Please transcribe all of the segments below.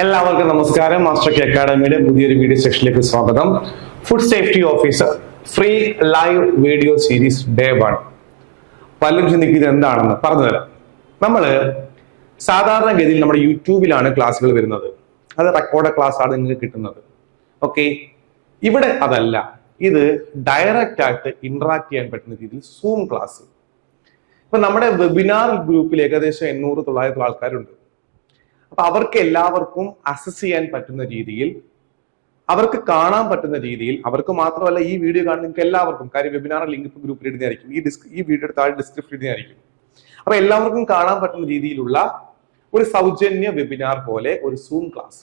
എല്ലാവർക്കും നമസ്കാരം. Master K അക്കാഡമിയുടെ പുതിയൊരു വീഡിയോ സെക്ഷനിലേക്ക് സ്വാഗതം. Food safety officer free live video series day 1. പലരും ചിന്തിക്കുന്നത് എന്താണെന്ന് പറഞ്ഞുതരാം. നമ്മള് സാധാരണഗതിയിൽ നമ്മുടെ യൂട്യൂബിലാണ് ക്ലാസ്സുകൾ വരുന്നത്. അത് റെക്കോർഡ് ക്ലാസ് ആണ് നിങ്ങൾക്ക് കിട്ടുന്നത്. ഓക്കെ, ഇവിടെ അതല്ല. ഇത് ഡയറക്റ്റ് ആയിട്ട് ഇന്ററാക്ട് ചെയ്യാൻ പറ്റുന്ന രീതിയിൽ സൂം ക്ലാസ്. ഇപ്പൊ നമ്മുടെ വെബിനാർ ഗ്രൂപ്പിൽ ഏകദേശം 800-900 ആൾക്കാരുണ്ട്. അപ്പൊ അവർക്ക് എല്ലാവർക്കും അസസ് ചെയ്യാൻ പറ്റുന്ന രീതിയിൽ, അവർക്ക് കാണാൻ പറ്റുന്ന രീതിയിൽ, അവർക്ക് മാത്രമല്ല ഈ വീഡിയോ കാണുന്ന നിങ്ങൾക്ക് എല്ലാവർക്കും, കാര്യം വെബിനാർ ലിങ്ക് ഇപ്പൊ ഗ്രൂപ്പിൽ ഇടുന്നതായിരിക്കും, ഈ വീഡിയോ താഴെ ഡിസ്ക്രിപ്ഷൻ ഇടുന്നതായിരിക്കും. അപ്പൊ എല്ലാവർക്കും കാണാൻ പറ്റുന്ന രീതിയിലുള്ള ഒരു സൗജന്യ വെബിനാർ പോലെ ഒരു സൂം ക്ലാസ്.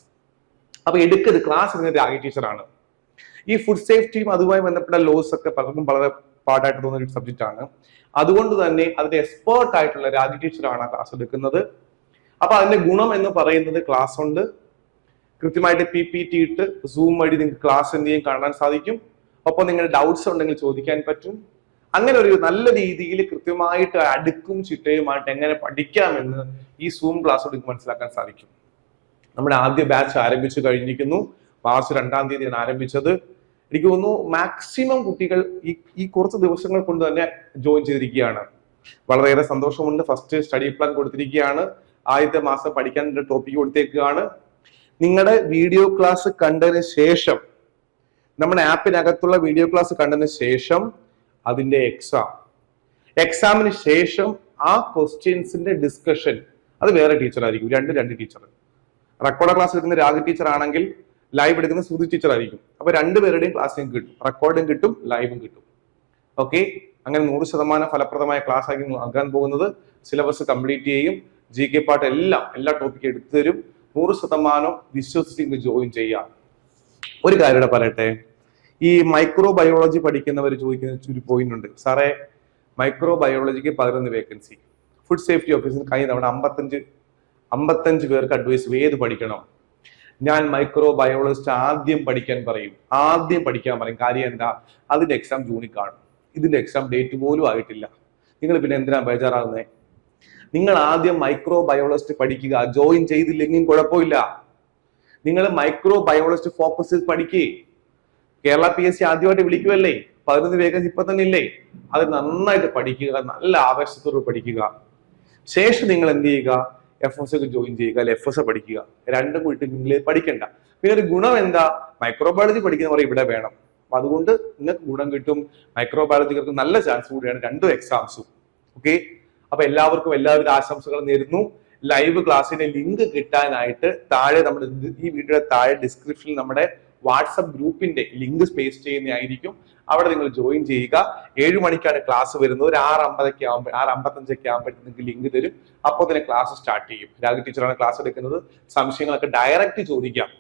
അപ്പൊ എടുക്കത് ക്ലാസ് എടുക്കുന്നത് രാഗി ടീച്ചറാണ്. ഈ ഫുഡ് സേഫ്റ്റിയും അതുമായി ബന്ധപ്പെട്ട ലോസ് ഒക്കെ പലർക്കും വളരെ പാടായിട്ട് തോന്നുന്ന ഒരു സബ്ജക്റ്റ് ആണ്. അതുകൊണ്ട് തന്നെ അതിന്റെ എക്സ്പേർട്ട് ആയിട്ടുള്ള രാഗി ടീച്ചറാണ് ക്ലാസ് എടുക്കുന്നത്. അപ്പൊ അതിന്റെ ഗുണം എന്ന് പറയുന്നത് ക്ലാസ് ഉണ്ട്, കൃത്യമായിട്ട് PPT ഇട്ട് സൂം വഴി നിങ്ങൾക്ക് ക്ലാസ് എന്ത് ചെയ്യും കാണാൻ സാധിക്കും. ഒപ്പം നിങ്ങളുടെ ഡൗട്ട്സ് ഉണ്ടെങ്കിൽ ചോദിക്കാൻ പറ്റും. അങ്ങനെ ഒരു നല്ല രീതിയിൽ കൃത്യമായിട്ട് അടുക്കും ചിട്ടയുമായിട്ട് എങ്ങനെ പഠിക്കാമെന്ന് ഈ സൂം ക്ലാസ് കൊണ്ട് മനസ്സിലാക്കാൻ സാധിക്കും. നമ്മുടെ ആദ്യ ബാച്ച് ആരംഭിച്ചു കഴിഞ്ഞിരിക്കുന്നു. മാർച്ച് 2-ാം തീയതിയാണ് ആരംഭിച്ചത്. എനിക്ക് തോന്നുന്നു മാക്സിമം കുട്ടികൾ ഈ കുറച്ച് ദിവസങ്ങൾ കൊണ്ട് തന്നെ ജോയിൻ ചെയ്തിരിക്കുകയാണ്. വളരെയേറെ സന്തോഷമുണ്ട്. ഫസ്റ്റ് സ്റ്റഡി പ്ലാൻ കൊടുത്തിരിക്കുകയാണ്. ആദ്യത്തെ മാസം പഠിക്കാൻ ടോപ്പിക് കൊടുത്തേക്കാണ്. നിങ്ങളുടെ വീഡിയോ ക്ലാസ് കണ്ടതിന് ശേഷം, നമ്മുടെ ആപ്പിനകത്തുള്ള വീഡിയോ ക്ലാസ് കണ്ടതിന് ശേഷം അതിന്റെ എക്സാമിന് ശേഷം ആ ക്വസ്റ്റ്യൻസിന്റെ ഡിസ്കഷൻ അത് വേറെ ടീച്ചർ ആയിരിക്കും. രണ്ട് ടീച്ചർ. റെക്കോർഡ് ക്ലാസ് എടുക്കുന്ന രാഗി ടീച്ചർ ആണെങ്കിൽ ലൈവ് എടുക്കുന്ന സുധി ടീച്ചർ ആയിരിക്കും. അപ്പൊ രണ്ടുപേരുടെയും ക്ലാസ് നിങ്ങൾക്ക് കിട്ടും, റെക്കോർഡും കിട്ടും, ലൈവും കിട്ടും. ഓക്കെ, അങ്ങനെ 100% ഫലപ്രദമായ ക്ലാസ് ആയിരിക്കും നൽകാൻ പോകുന്നത്. സിലബസ് കംപ്ലീറ്റ് ചെയ്യും, GK പാർട്ട് എല്ലാ ടോപ്പിക്കും എടുത്തു തരും. 100% വിശ്വസിച്ച് ജോയിൻ ചെയ്യാം. ഒരു കാര്യം ഇവിടെ പറയട്ടെ, ഈ മൈക്രോ ബയോളജി പഠിക്കുന്നവർ ചോദിക്കുന്ന ഒരു പോയിന്റ് ഉണ്ട്. സാറേ, മൈക്രോ ബയോളജിക്ക് 11 വേക്കൻസി, ഫുഡ് സേഫ്റ്റി ഓഫീസർ കഴിഞ്ഞ തവണ 55 പേർക്ക് അഡ്വൈസ് ഏത് പഠിക്കണം? ഞാൻ മൈക്രോ ബയോളജിസ്റ്റ് ആദ്യം പഠിക്കാൻ പറയും. കാര്യം എന്താ? അതിന്റെ എക്സാം ജൂണിൽ കാണും. ഇതിന്റെ എക്സാം ഡേറ്റ് പോലും ആയിട്ടില്ല. നിങ്ങൾ പിന്നെ എന്തിനാ ബേജാറാകുന്നേ? നിങ്ങൾ ആദ്യം മൈക്രോ ബയോളജിസ്റ്റ് പഠിക്കുക. ജോയിൻ ചെയ്തില്ലെങ്കിൽ കുഴപ്പമില്ല. നിങ്ങൾ മൈക്രോ ബയോളജിസ്റ്റ് ഫോക്കസ് ചെയ്ത് പഠിക്കേ. കേരള PSC ആദ്യമായിട്ട് വിളിക്കുമല്ലേ, 11 വേക്കൻസി ഇപ്പൊ തന്നെ ഇല്ലേ? അത് നന്നായിട്ട് പഠിക്കുക, നല്ല ആവേശത്തോട് പഠിക്കുക. ശേഷം നിങ്ങൾ എന്ത് ചെയ്യുക? FS ജോയിൻ ചെയ്യുക, അല്ലെ FS പഠിക്കുക. രണ്ടും കൂടി നിങ്ങൾ പഠിക്കണ്ട. പിന്നെ ഒരു ഗുണം എന്താ? മൈക്രോ ബയോളജി പഠിക്കുന്നവർ ഇവിടെ വേണം. അപ്പൊ അതുകൊണ്ട് നിങ്ങൾക്ക് ഗുണം കിട്ടും. മൈക്രോ ബയോളജിക്ക് നല്ല ചാൻസ് കൂടിയാണ് 2 എക്സാംസും. ഓക്കെ, അപ്പൊ എല്ലാവർക്കും എല്ലാവിധ ആശംസകളും നേരുന്നു. ലൈവ് ക്ലാസ്സിന്റെ ലിങ്ക് കിട്ടാനായിട്ട് താഴെ നമ്മുടെ ഈ വീഡിയോയുടെ താഴെ ഡിസ്ക്രിപ്ഷനിൽ നമ്മുടെ വാട്സപ്പ് ഗ്രൂപ്പിന്റെ ലിങ്ക് സ്പേസ് ചെയ്യുന്നതായിരിക്കും. അവിടെ നിങ്ങൾ ജോയിൻ ചെയ്യുക. 7 മണിക്കാണ് ക്ലാസ് വരുന്നത്. ഒരു 6:55 ആകുമ്പോഴത്തേക്ക് നിങ്ങൾക്ക് ലിങ്ക് തരും. അപ്പോൾ തന്നെ ക്ലാസ് സ്റ്റാർട്ട് ചെയ്യും. രാഗി ടീച്ചറാണ് ക്ലാസ് എടുക്കുന്നത്. സംശയങ്ങളൊക്കെ ഡയറക്റ്റ് ചോദിക്കാം.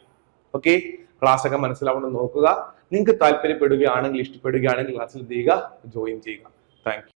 ഓക്കെ, ക്ലാസ് ഒക്കെ മനസ്സിലാവുന്നത് നോക്കുക. നിങ്ങൾക്ക് താല്പര്യപ്പെടുകയാണെങ്കിൽ, ഇഷ്ടപ്പെടുകയാണെങ്കിൽ ക്ലാസ്സിൽ എന്ത് ചെയ്യുക? ജോയിൻ ചെയ്യുക. Thank you.